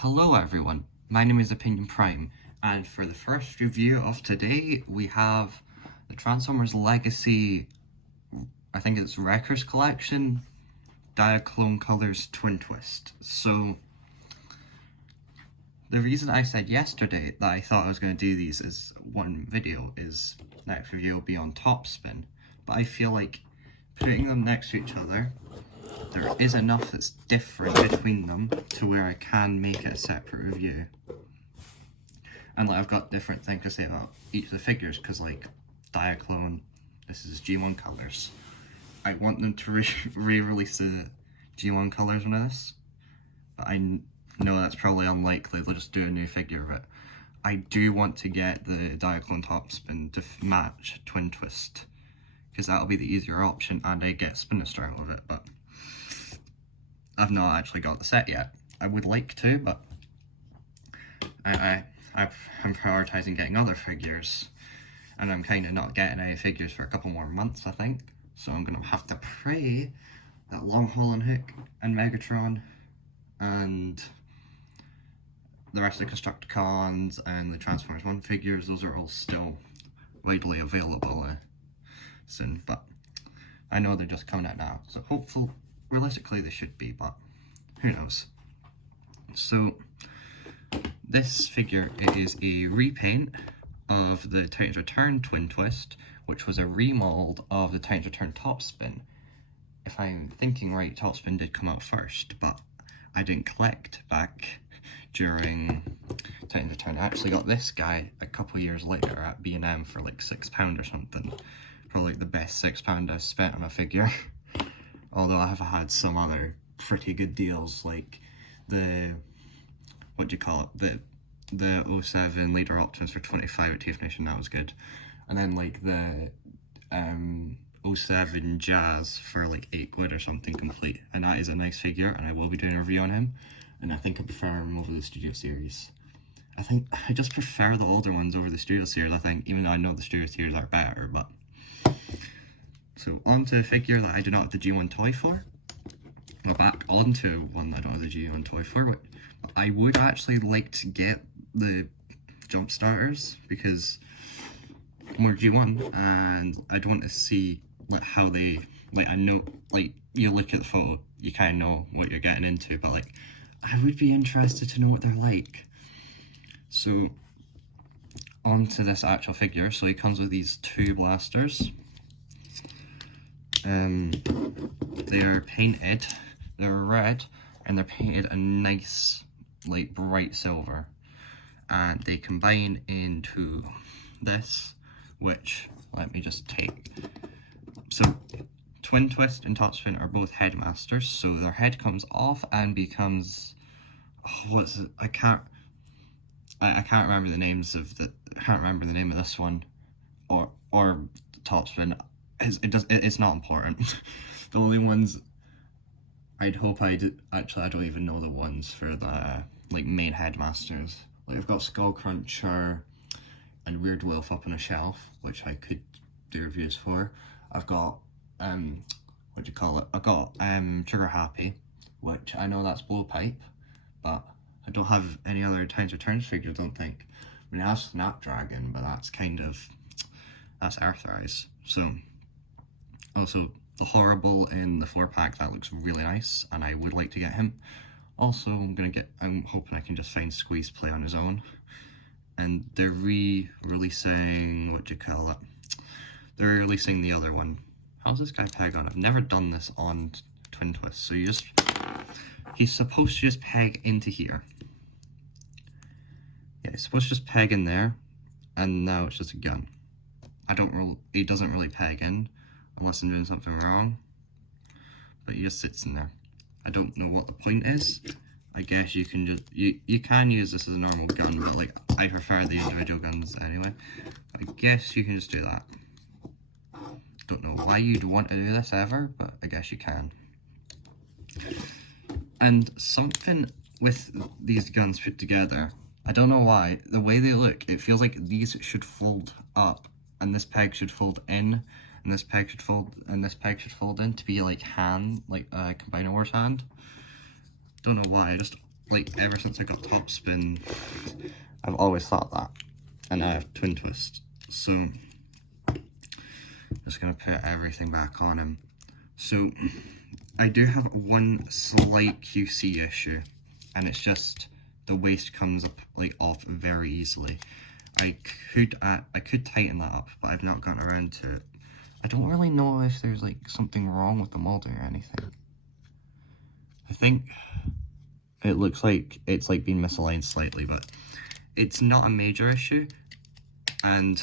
Hello everyone, my name is Opinion Prime, and for the first review of today we have the Transformers Legacy, I think it's Wreckers Collection, Diaclone Colors Twin Twist. So, the reason I said yesterday that I thought I was going to do these as one video is next review will be on Topspin, but I feel like putting them next to each other, there is enough that's different between them to where I can make it a separate review. And like I've got different things to say about each of the figures, because like Diaclone, this is G1 Colors. I want them to re-release the G1 Colors on this, but I know that's probably unlikely. They'll just do a new figure of it. I do want to get the Diaclone Topspin to match Twin Twist, because that'll be the easier option, and I get Spinster out of it, but I've not actually got the set yet. I would like to, but I'm prioritising getting other figures, and I'm kind of not getting any figures for a couple more months, I think. So I'm going to have to pray that Long Haul and Hook and Megatron and the rest of the Constructicons and the Transformers 1 figures, those are all still widely available soon, but I know they're just coming out now, so hopefully, realistically they should be, but who knows. So this figure is a repaint of the Titans Return Twin Twist, which was a remold of the Titans Return Topspin. If I'm thinking right, Topspin did come out first, but I didn't collect back during Titans Return. I actually got this guy a couple years later at B&M for like £6 or something. Probably the best £6 I've spent on a figure. Although I have had some other pretty good deals, like the, what do you call it, the 07 Leader Optimus for 25 at TF Nation, that was good. And then like the 07 Jazz for like £8 or something complete, and that is a nice figure, and I will be doing a review on him, and I think I prefer him over the Studio Series. I think I just prefer the older ones over the Studio Series, I think, even though I know the Studio Series are better, but... So onto a figure that I do not have the G1 toy for. Well, back onto one I don't have the G1 toy for, but I would actually like to get the Jump Starters, because more G1, and I'd want to see like how they, like, I know, like, you look at the photo, you kind of know what you're getting into, but like, I would be interested to know what they're like. So onto this actual figure. So he comes with these two blasters. They are painted, they're red, and they're painted a nice, like, bright silver. And they combine into this, which, let me just take. So, Twin Twist and Topspin are both Headmasters, so their head comes off and becomes, what's it, I can't remember the names of the, I can't remember the name of this one, or Topspin. It's not important. The only ones I'd hope I did, actually I don't even know the ones for the like main Headmasters. Like I've got Skullcruncher and Weird Wolf up on a shelf, which I could do reviews for. I've got what do you call it? I've got Trigger Happy, which I know that's Blowpipe, but I don't have any other Titans Returns figures, I don't think. I mean I have Snapdragon, but that's kind of, that's Earthrise. So also, the Horrible in the 4-pack, that looks really nice, and I would like to get him. Also, I'm hoping I can just find Squeeze Play on his own. And they're re-releasing, what do you call it? They're releasing the other one. How's this guy peg on? I've never done this on Twin Twist. So you just, he's supposed to just peg into here. Yeah, he's supposed to just peg in there, and now it's just a gun. He doesn't really peg in, unless I'm doing something wrong, but he just sits in there. I don't know what the point is. I guess you can just, you can use this as a normal gun, but like, I prefer the individual guns anyway. I guess you can just do that. Don't know why you'd want to do this ever, but I guess you can. And something with these guns put together, I don't know why, the way they look, it feels like these should fold up, and this peg should fold in, and this peg should fold, and this peg should fold in to be like hand, like Combiner Wars hand. Don't know why, like ever since I got Topspin, I've always thought that, and I have twin twist. So I'm just gonna put everything back on him. So I do have one slight QC issue, and it's just the waist comes up like off very easily. I could tighten that up, but I've not gotten around to it. I don't really know if there's like something wrong with the molding or anything. I think it looks like it's like been misaligned slightly, but it's not a major issue, and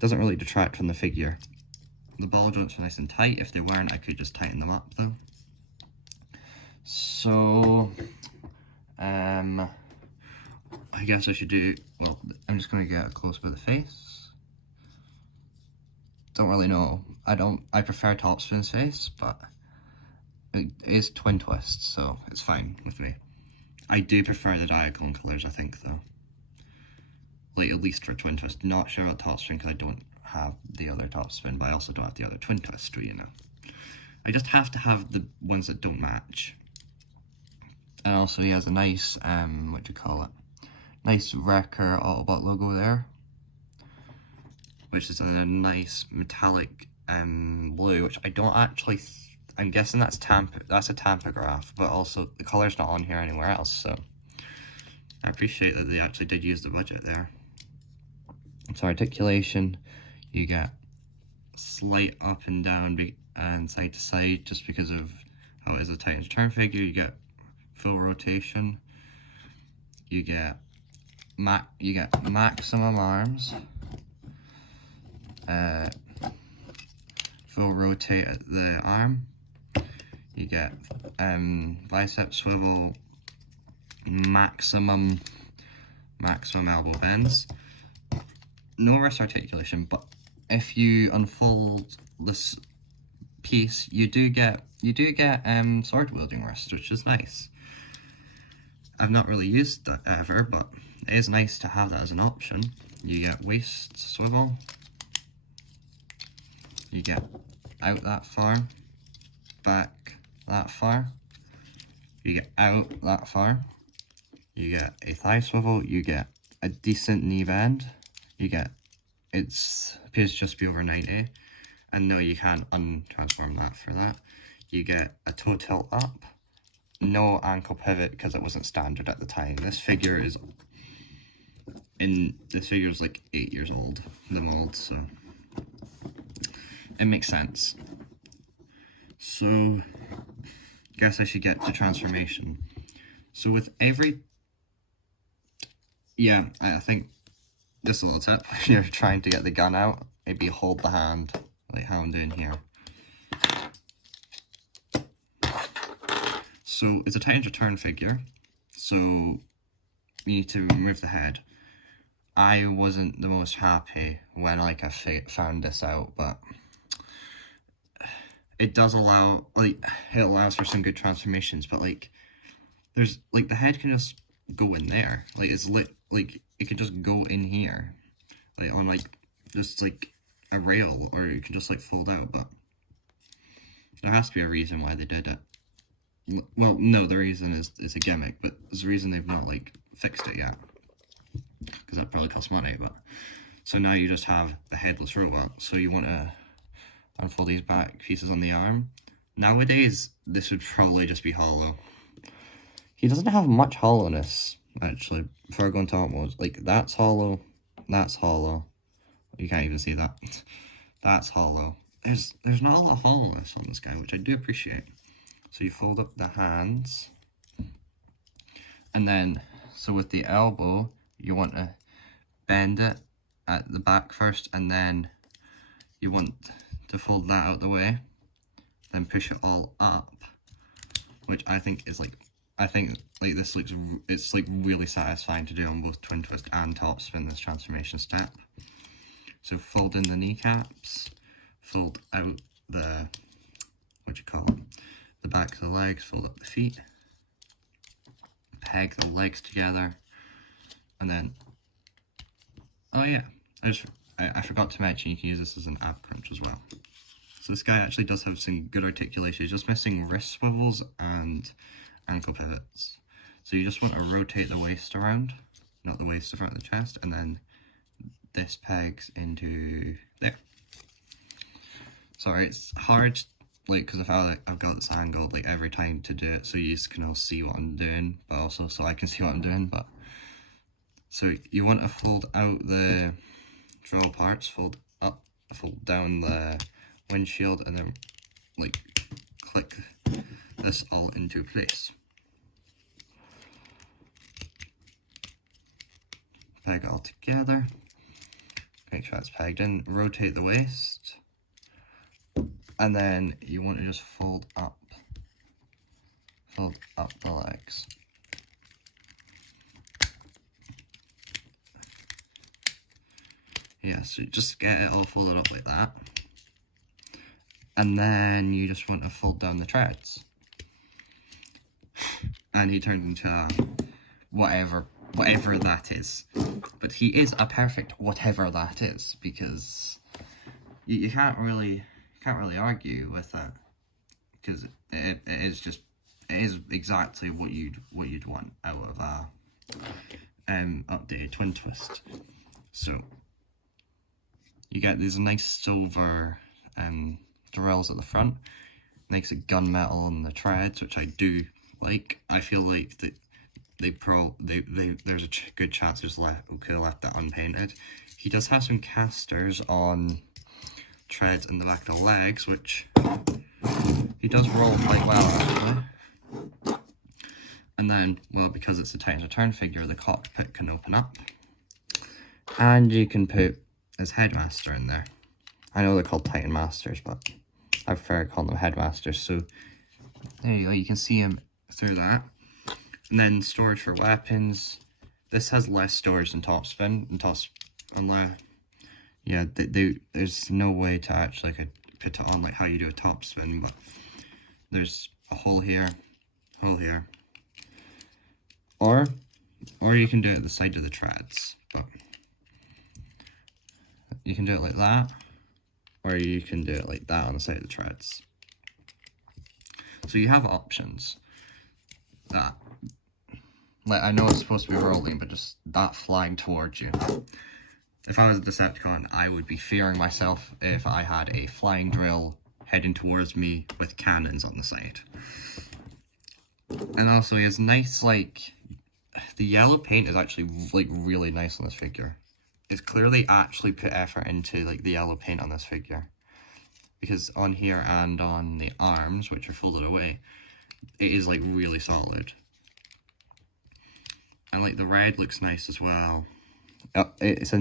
doesn't really detract from the figure. The ball joints are nice and tight. If they weren't, I could just tighten them up though. So, I guess I should do, well, I'm just going to get a close-up of the face. Don't really know. I prefer Topspin's face, but it is twin twist, so it's fine with me. I do prefer the Diaclone colours, I think, though. Like, at least for twin twist. Not sure about Topspin, because I don't have the other Topspin, but I also don't have the other twin twist, you know. I just have to have the ones that don't match. And also he has a nice, what do you call it? Nice Wrecker Autobot logo there. Which is a nice metallic blue, which I don't actually, I'm guessing that's a tampograph, but also the colour's not on here anywhere else, so I appreciate that they actually did use the budget there. So articulation, you get slight up and down and side to side just because of how it is a Titans Return figure. You get full rotation. You get maximum arms. Full rotate at the arm. You get bicep swivel, maximum elbow bends. No wrist articulation, but if you unfold this piece, you do get sword wielding wrist, which is nice. I've not really used that ever, but it is nice to have that as an option. You get waist swivel. You get out that far, back that far. You get out that far. You get a thigh swivel. You get a decent knee bend. You get, it appears to just be over 90, and no, you can't untransform that for that. You get a toe tilt up, no ankle pivot because it wasn't standard at the time. This figure is like 8 years old, the mold, so it makes sense. So, guess I should get to transformation. So with every, yeah, I think just a little tip, if you're trying to get the gun out, maybe hold the hand, like how I'm doing here. So it's a Titans Return figure, so you need to remove the head. I wasn't the most happy when I found this out, but it does allow, like, it allows for some good transformations, but like, there's, like, the head can just go in there, like, it's like, it can just go in here, like, on, like, just, like, a rail, or it can just, like, fold out, but there has to be a reason why they did it. Well, no, the reason is a gimmick, but there's a reason they've not, like, fixed it yet, because that probably costs money, but, so now you just have a headless robot, so you want to unfold these back pieces on the arm. Nowadays, this would probably just be hollow. He doesn't have much hollowness, actually, before I go into art mode. Like, that's hollow, you can't even see that. That's hollow. There's not a lot of hollowness on this guy, which I do appreciate. So you fold up the hands, and then, so with the elbow, you want to bend it at the back first, and then you want to fold that out the way, then push it all up, which I think is like, this looks, it's like really satisfying to do on both twin twist and Topspin, this transformation step. So fold in the kneecaps, fold out the, the back of the legs, fold up the feet, peg the legs together, and then, oh yeah, I forgot to mention you can use this as an ab crunch as well. So this guy actually does have some good articulation. He's just missing wrist swivels and ankle pivots. So you just want to rotate the waist around, not the waist in front of the chest, and then this pegs into there. Sorry, it's hard, like, because I've got this angle like every time to do it, so you just can all see what I'm doing, but also so I can see what I'm doing. But so you want to fold out the drill parts, fold up, fold down the windshield, and then like click this all into place. Peg it all together. Make sure it's pegged in. Rotate the waist. And then you want to just fold up the legs. Yeah, so just get it all folded up like that. And then you just want to fold down the treads. And he turned into a whatever that is. But he is a perfect whatever that is, because you can't really argue with that, because it is exactly what you'd want out of a updated Twin Twist. So you get these nice silver derails at the front, nice gunmetal on the treads, which I do like. I feel like that there's a good chance we could have left that unpainted. He does have some casters on treads in the back of the legs, which he does roll quite well actually. And then, well, because it's a Titans Return figure, the cockpit can open up, and you can put his headmaster in there. I know they're called Titan Masters, but I prefer to call them headmasters. So there you go, you can see him through that. And then storage for weapons. This has less storage than Topspin, unless, yeah, there's no way to actually put it on like how you do a Topspin, but there's a hole here, or you can do it at the side of the treads, but you can do it like that, or you can do it like that on the side of the treads. So you have options. That, like, I know it's supposed to be rolling, but just that flying towards you. If I was a Decepticon, I would be fearing myself if I had a flying drill heading towards me with cannons on the side. And also, he has nice, like, the yellow paint is actually, like, really nice on this figure. It's clearly actually put effort into, like, the yellow paint on this figure. Because on here and on the arms, which are folded away, it is, like, really solid. And, like, the red looks nice as well. It's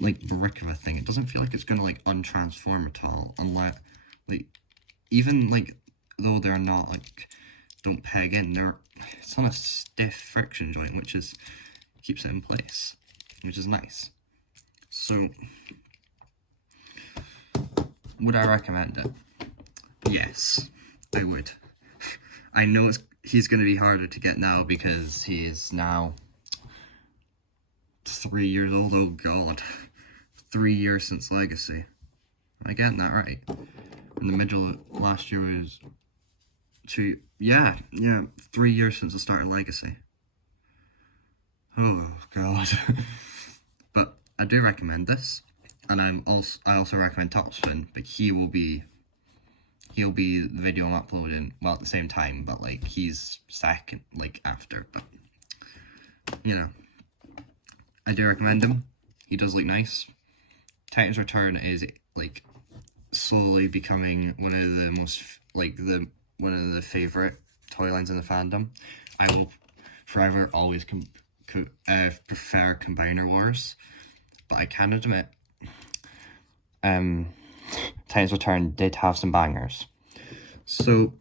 like brick of a thing. It doesn't feel like it's gonna, like, untransform at all, unless, like, even, like, though they're not, like, don't peg in, it's on a stiff friction joint, which keeps it in place, which is nice. So, would I recommend it? Yes, I would. I know he's going to be harder to get now because he is now 3 years old. Oh god. 3 years since Legacy. Am I getting that right? In the middle of last year was 3 years since the start of Legacy. Oh god. But I do recommend this, and I also recommend Topspin, but he'll be the video I'm uploading, well, at the same time, but, like, he's second, like, after, but, you know, I do recommend him. He does look nice. Titans Return is, like, slowly becoming one of the most, like, one of the favourite toy lines in the fandom. I will forever always prefer Combiner Wars, but I can admit, Titans Return did have some bangers. So,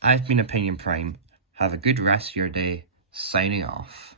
I've been Opinion Prime. Have a good rest of your day. Signing off.